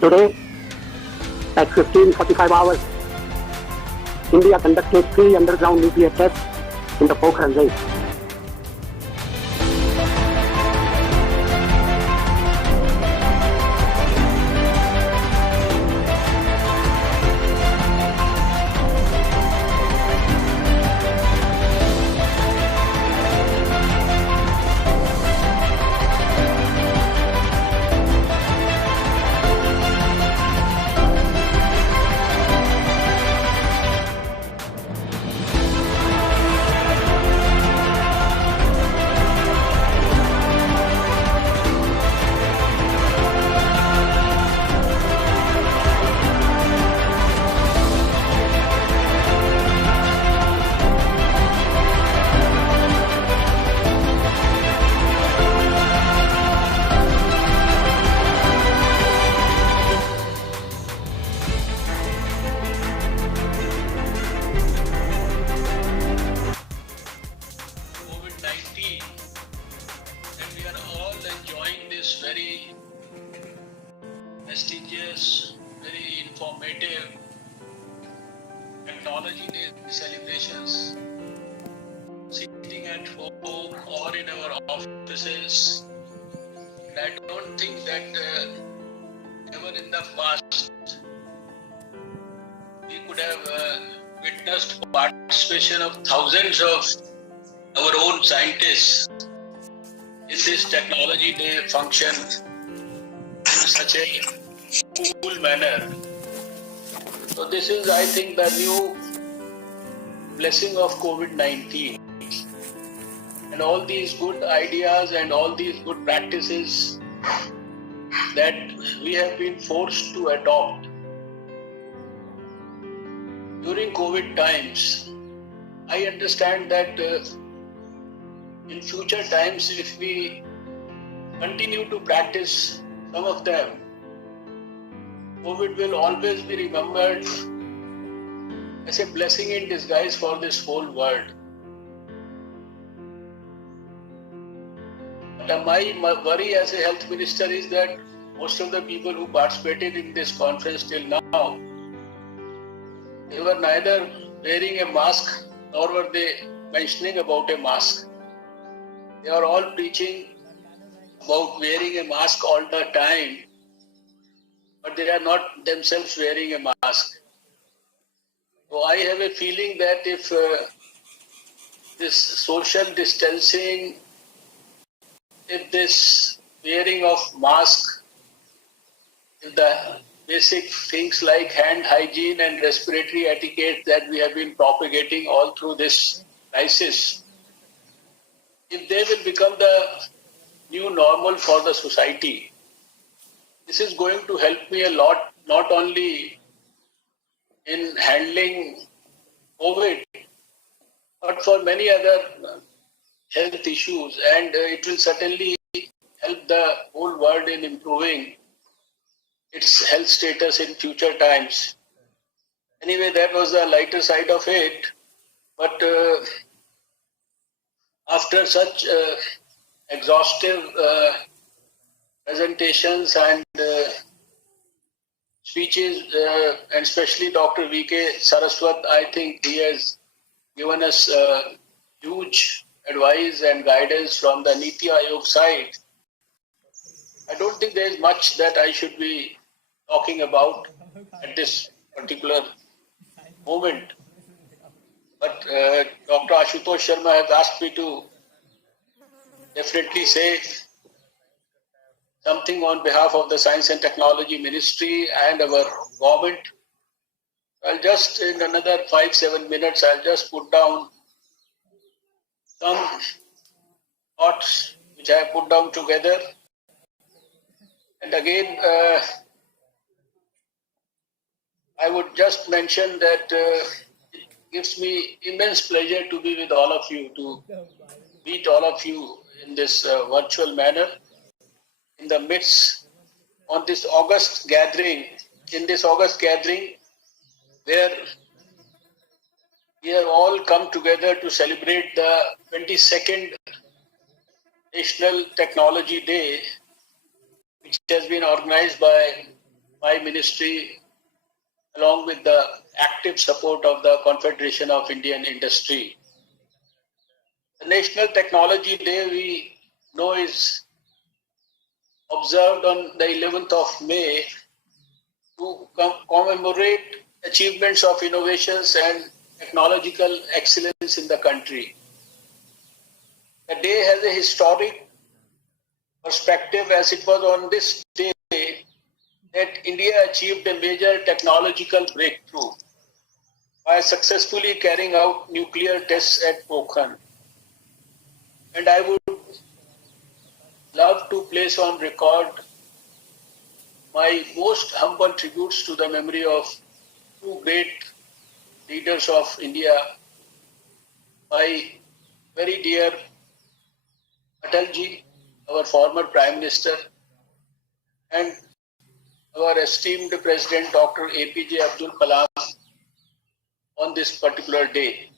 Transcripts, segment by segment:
Today, at 15:45 hours, India conducted 3 underground nuclear tests in the Pokhran Range. COVID-19, and we are all enjoying this very prestigious, very informative Technology Day celebrations, sitting at home or in our offices. And I don't think that ever in the past we could have witnessed participation of thousands of our own scientists in this Technology Day function in such a cool manner. So this is, I think, the new blessing of COVID-19. And all these good ideas and all these good practices that we have been forced to adopt during COVID times. I understand that in future times, if we continue to practice some of them, COVID will always be remembered as a blessing in disguise for this whole world. But my worry as a health minister is that most of the people who participated in this conference till now, they were neither wearing a mask nor were they mentioning about a mask. They are all preaching about wearing a mask all the time, but they are not themselves wearing a mask. So I have a feeling that if this social distancing, if this wearing of mask, if the basic things like hand hygiene and respiratory etiquette that we have been propagating all through this crisis, if they will become the new normal for the society, this is going to help me a lot, not only in handling COVID, but for many other health issues, and it will certainly help the whole world in improving its health status in future times. Anyway, that was the lighter side of it, but after such exhaustive presentations and speeches, and especially Dr. V.K. Saraswat, I think he has given us huge advice and guidance from the Niti Aayog side. I don't think there is much that I should be talking about at this particular moment. But Dr. Ashutosh Sharma has asked me to definitely say something on behalf of the Science and Technology Ministry and our government. I'll just, in another 5-7 minutes, I'll just put down some thoughts which I have put down together. And again, I would just mention that it gives me immense pleasure to be with all of you, to meet all of you in this virtual manner, in the midst, on this August gathering, where we have all come together to celebrate the 22nd National Technology Day, which has been organized by my ministry, along with the active support of the Confederation of Indian Industry. The National Technology Day, we know, is observed on the 11th of May to commemorate achievements of innovations and technological excellence in the country. The day has a historic perspective, as it was on this day that India achieved a major technological breakthrough by successfully carrying out nuclear tests at Pokhran. And I would love to place on record my most humble tributes to the memory of two great leaders of India, my very dear Atalji, our former Prime Minister, and our esteemed President Dr. APJ Abdul Kalam on this particular day.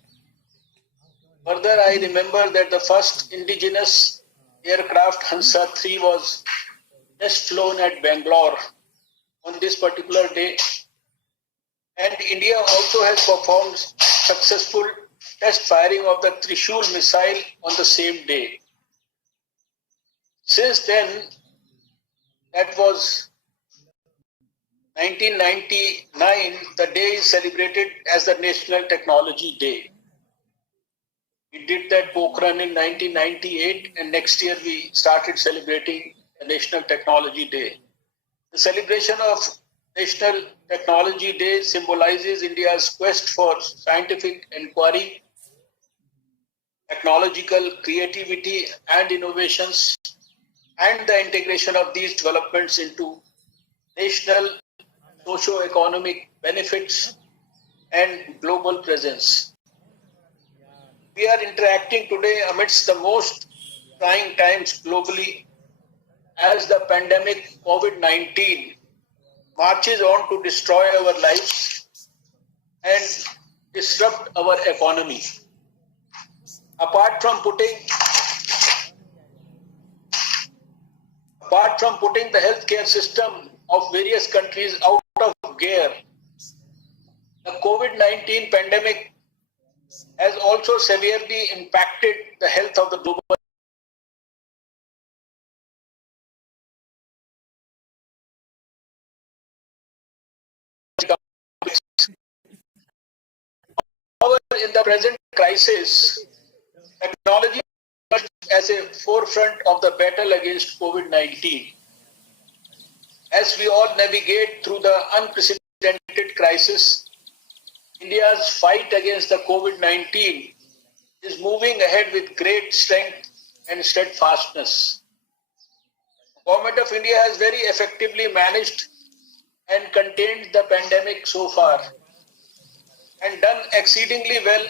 Further, I remember that the first indigenous aircraft Hansa 3 was test flown at Bangalore on this particular day. And India also has performed successful test firing of the Trishul missile on the same day. Since then, that was 1999, the day is celebrated as the National Technology Day. We did that Pokhran in 1998, and next year we started celebrating the National Technology Day. The celebration of National Technology Day symbolizes India's quest for scientific inquiry, technological creativity and innovations, and the integration of these developments into national socio-economic benefits and global presence. We are interacting today amidst the most trying times globally as the pandemic COVID-19 marches on to destroy our lives and disrupt our economy. Apart from putting the healthcare system of various countries out of gear, the COVID-19 pandemic has also severely impacted the health of the global in the present crisis. Technology is as a forefront of the battle against COVID-19. As we all navigate through the unprecedented crisis, India's fight against the COVID-19 is moving ahead with great strength and steadfastness. The Government of India has very effectively managed and contained the pandemic so far and done exceedingly well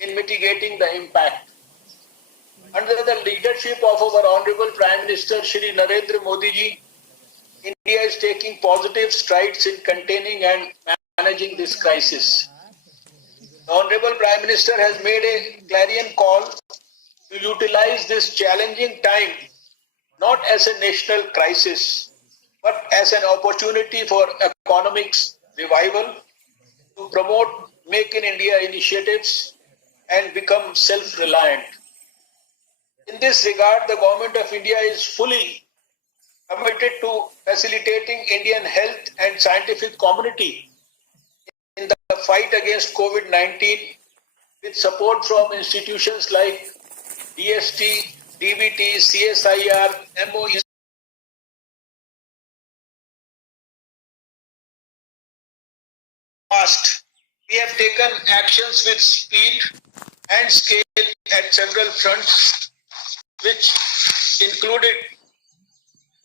in mitigating the impact. Under the leadership of our Honorable Prime Minister Shri Narendra Modi ji, India is taking positive strides in containing and managing this crisis. The Honorable Prime Minister has made a clarion call to utilize this challenging time not as a national crisis, but as an opportunity for economic revival, to promote Make in India initiatives and become self-reliant. In this regard, the Government of India is fully committed to facilitating Indian health and scientific community in the fight against COVID-19 with support from institutions like DST, DBT, CSIR, MOE. We have taken actions with speed and scale at several fronts, which included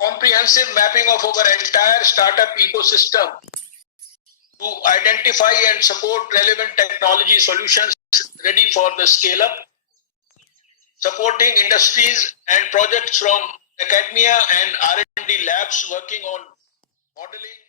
comprehensive mapping of our entire startup ecosystem to identify and support relevant technology solutions ready for the scale-up, supporting industries and projects from academia and R&D labs working on modeling,